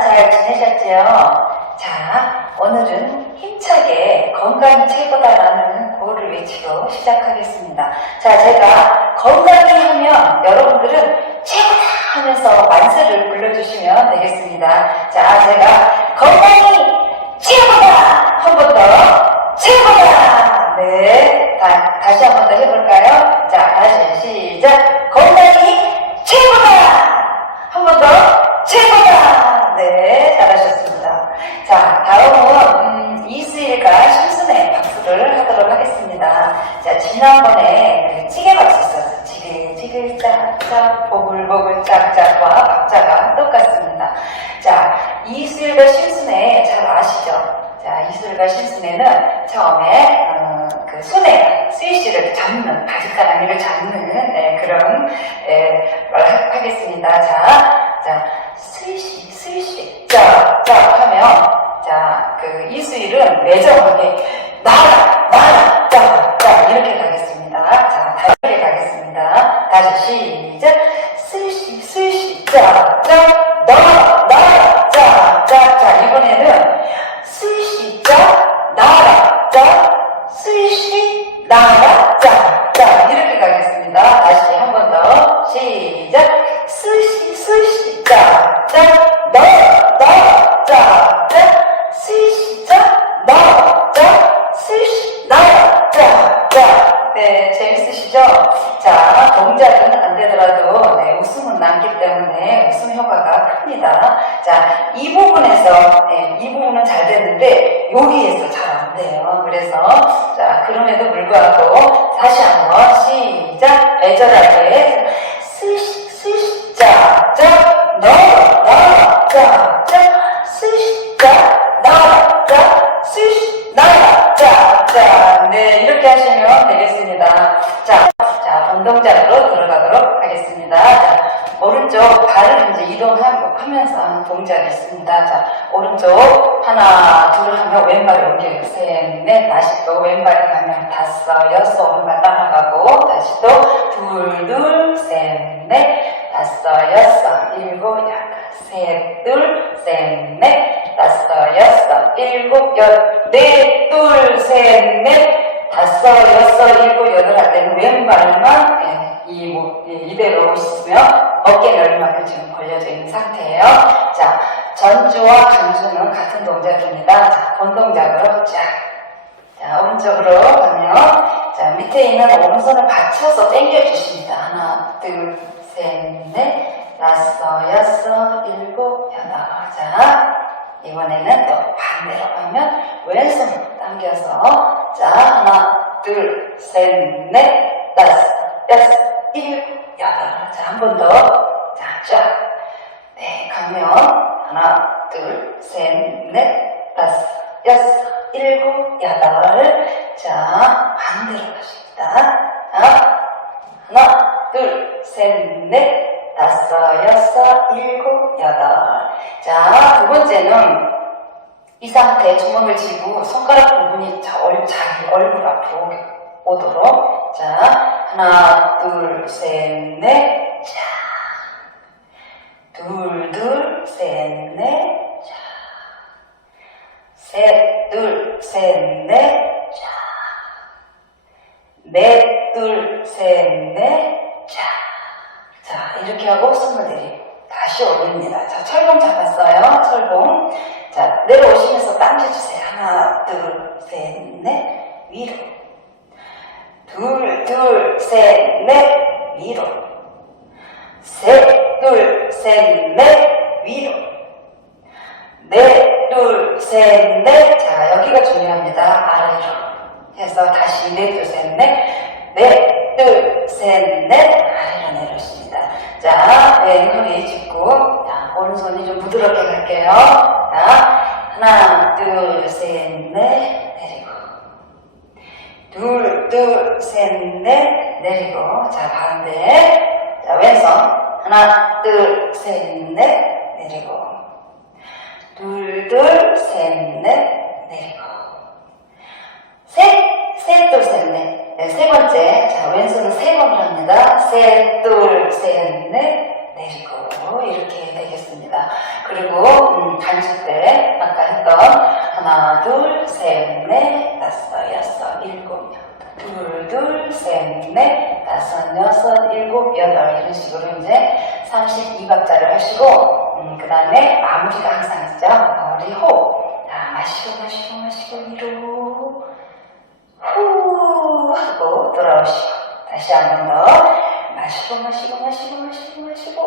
잘 지내셨지요? 자, 오늘은 힘차게 건강이 최고다라는 구호를 외치고 시작하겠습니다. 자, 제가 건강히 하면 여러분들은 최고다 하면서 만세를 불러주시면 되겠습니다. 자, 제가 건강이 최고다! 한 번 더, 최고다! 네, 다, 다시 한 번 더 해볼까요? 자, 다시 시작. 건강이 최고다! 한 번 더, 최고다! 네, 잘하셨습니다. 자, 다음은, 음, 이수일과 심순의 박수를 하도록 하겠습니다. 자, 지난번에 그 찌개 박수 있었어요. 지글지글 짝짝, 보글보글 짝짝과 박자가 똑같습니다. 자, 이수일과 심순의 잘 아시죠? 자, 이수일과 심순애는 처음에 어, 그 손에 스위시를 잡는 바지가랑이를 잡는 예, 그런 예, 걸 하- 하겠습니다. 자, 자 스위시 스위시 짝짝 하면 자그 이수일은 매정하게 나라 나라 짝짝 이렇게 가겠습니다. 자 다르게 가겠습니다. 다시 시작 스위시 스위시 짝 큽니다. 자, 이 부분에서, 네, 이 부분은 잘 되는데, 여기에서 잘 안 돼요. 그래서, 자, 그럼에도 불구하고, 다시 한번 시작. 애절하게, 하면서 하는 동작이 있습니다. 자, 오른쪽 하나, 둘 하면 왼발이 옮겨요. 셋, 넷, 다시 또 왼발이 가면 다섯, 여섯, 오른발 따라가고, 다시 또 둘, 둘, 셋, 넷, 다섯, 여섯, 일곱, 여덟, 셋, 둘, 셋, 넷, 다섯, 여섯, 일곱, 여덟, 넷, 둘, 셋, 넷, 다섯, 여섯, 일곱, 여덟 이, 모- 이- 이대로 있으면 어깨 넓이 만큼 지금 벌려져 있는 상태예요. 자, 전주와 간주는 같은 동작입니다. 자, 본 동작으로 쫙. 자, 오른쪽으로 가면, 자, 밑에 있는 오른손을 받쳐서 당겨주십니다. 하나, 둘, 셋, 넷, 다섯, 여섯, 일곱, 여덟. 자, 이번에는 또 반대로 가면 왼손으로 당겨서, 자, 하나, 둘, 셋, 넷, 다섯, 여섯, 일곱, 여덟. 자, 한 번 더. 자, 쫙. 네, 가면 하나, 둘, 셋, 넷, 다섯, 여섯, 일곱, 여덟. 자, 반대로 가십니다. 자, 하나, 둘, 셋, 넷, 다섯, 여섯, 일곱, 여덟. 자, 두 번째는 이 상태에 주먹을 쥐고 손가락 부분이 자, 얼, 자기 얼굴 앞으로 오도록. 자, 하나, 둘, 셋, 넷, 자. 둘, 둘, 셋, 넷, 자. 셋, 둘, 셋, 넷, 자. 넷, 둘, 셋, 넷, 자. 자, 이렇게 하고 내리고 다시 올립니다. 자, 철봉 잡았어요. 철봉. 자, 내려오시면서 당겨주세요. 하나, 둘, 셋, 넷, 위로. 둘, 둘, 셋, 넷, 위로. 셋, 둘, 셋, 넷, 위로. 넷, 둘, 셋, 넷. 자, 여기가 중요합니다. 아래로. 해서 다시 넷, 둘, 셋, 넷. 넷, 둘, 셋, 넷. 아래로 내려오십니다. 자, 왼허리 짚고, 자, 오른손이 좀 부드럽게 갈게요. 자, 하나, 둘, 셋, 넷. 내리고. 둘, 둘, 셋, 넷. 내리고. 자, 반대. 자, 왼손. 하나, 둘, 셋, 넷. 내리고. 둘, 둘, 셋, 넷. 내리고. 셋, 셋, 둘, 셋, 넷. 네, 세 번째. 자, 왼손은 세 번을 합니다. 셋, 둘, 셋, 넷. 내리고. 이렇게. 그리고 음, 때 아까 했던 하나 둘 셋 넷 다섯 여섯 일곱 여덟. 둘둘 셋 넷 다섯 여섯 일곱 여덟. 이런 식으로 이제 32박자를 하시고 음, 그 다음에 마무리가 항상 있죠. 마무리 호흡 자 마시고 마시고 마시고 위로. 후. 하고 돌아오시고 다시 한 번 더. 마시고 마시고 마시고 마시고 마시고.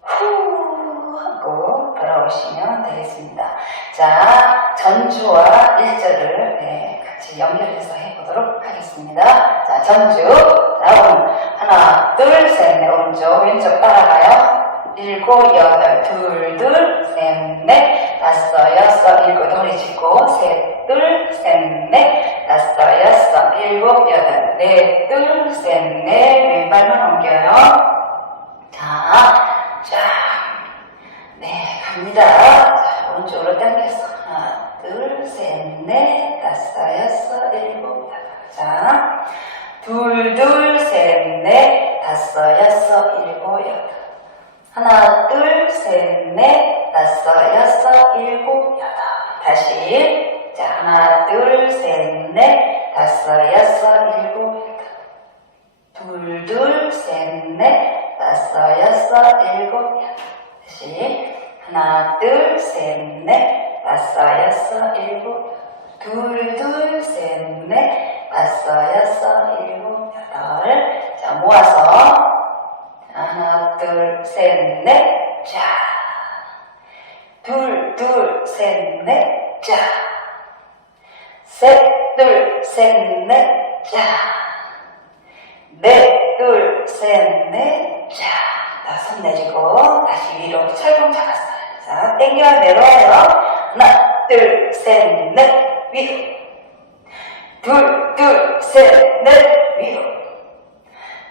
후. 하고 돌아오시면 되겠습니다. 자 전주와 일절을 네, 같이 연결해서 해보도록 하겠습니다. 자 전주 자 오늘 하나 둘 셋 넷 오른쪽 왼쪽 따라가요. 일곱 여덟 둘 둘 셋 넷 다섯 여섯 일곱 허리 짚고 셋 둘 셋 넷 다섯 여섯 일곱 여덟 넷 둘 셋 넷 왼발만 옮겨요. 자, 쫙. 네, 갑니다. 자, 오른쪽으로 당겨서. 하나, 둘, 셋, 넷, 다섯, 여섯, 일곱, 여덟. 자, 둘, 둘, 셋, 넷, 다섯, 여섯, 일곱, 여덟. 하나, 둘, 셋, 넷, 다섯, 여섯, 일곱, 여덟. 다시. 자, 하나, 둘, 셋, 넷, 다섯, 여섯, 일곱, 여덟. 둘, 둘, 셋, 넷, 다섯, 여섯, 일곱, 여덟. 다시. 하나, 둘, 셋, 넷, 다섯, 여섯, 일곱, 둘, 둘, 셋, 넷, 다섯, 여섯, 일곱, 여덟. 자, 모아서. 하나, 둘, 셋, 넷, 자. 둘, 둘, 셋, 넷, 자. 셋, 둘, 셋, 넷, 자. 넷, 둘, 셋, 넷, 자. 자, 손 내리고, 다시 위로 철봉 잡았어요. 자, 땡겨 내려와요. 하나, 둘, 셋, 넷, 위로. 둘, 둘, 셋, 넷, 위로.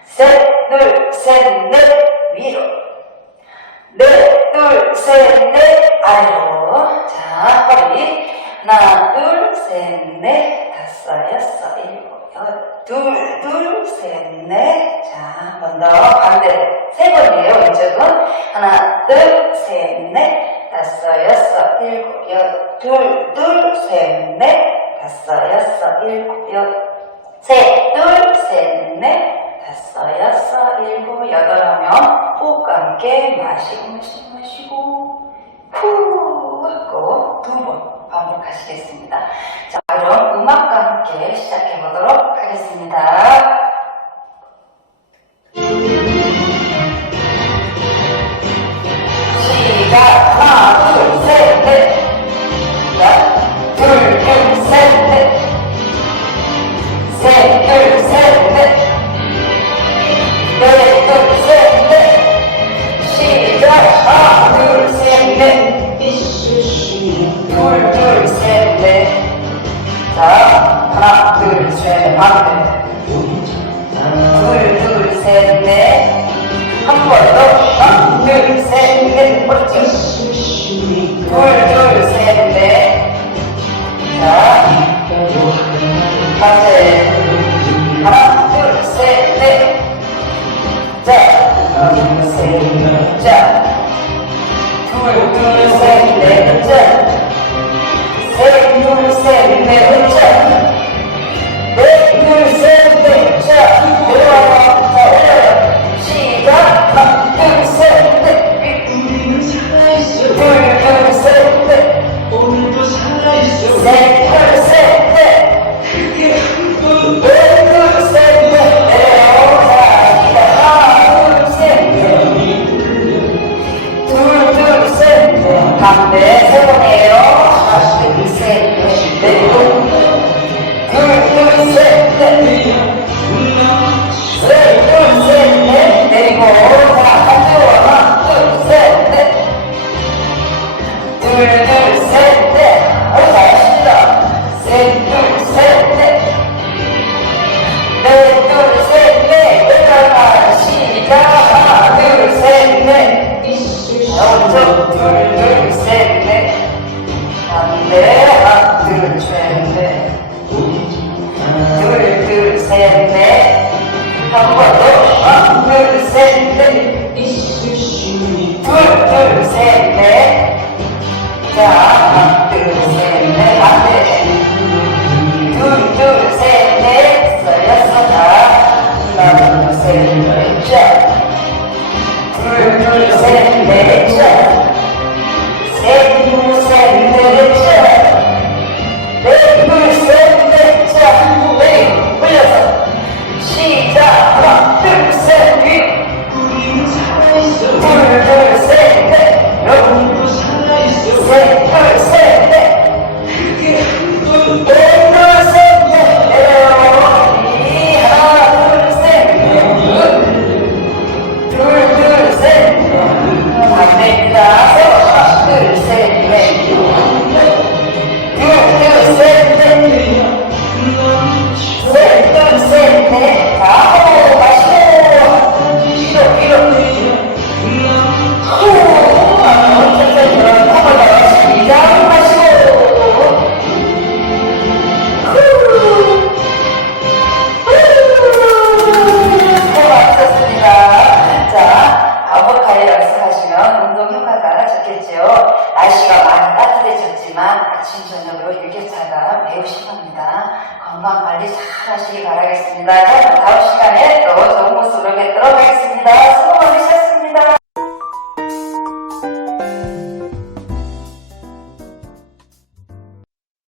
셋, 둘, 셋, 넷, 위로. 넷, 둘, 셋, 넷, 아래로. 자, 허리. 하나, 둘, 셋, 넷, 다섯, 여섯, 일곱, 여덟. 둘, 둘, 셋, 넷. 자, 한 번 더. 반대로. 세 번이에요, 왼쪽은. 하나, 둘, 다섯, 여섯, 일곱, 여덟. 둘, 둘, 셋, 넷, 다섯, 여섯, 일곱, 여덟. 셋, 둘, 셋, 넷, 다섯, 여섯, 일곱, 여덟 하면 호흡과 함께 마시고 마시고 마시고 후 하고 두 번 반복하시겠습니다. 자, 그럼 음악과 함께 시작해 보도록 하겠습니다. 둘, 셋, 반대. 둘, 둘, 셋, 넷. 한번 더. 하나, 둘, 셋, 넷. 오른쪽. 둘, 둘, 셋, 넷. 자, 반대. 있지만 아침 저녁으로 일교차가 매우 심합니다. 건강 관리 잘 하시기 바라겠습니다. 네, 다음 시간에 또 좋은 모습으로 뵙도록 하겠습니다. 수고 많으셨습니다.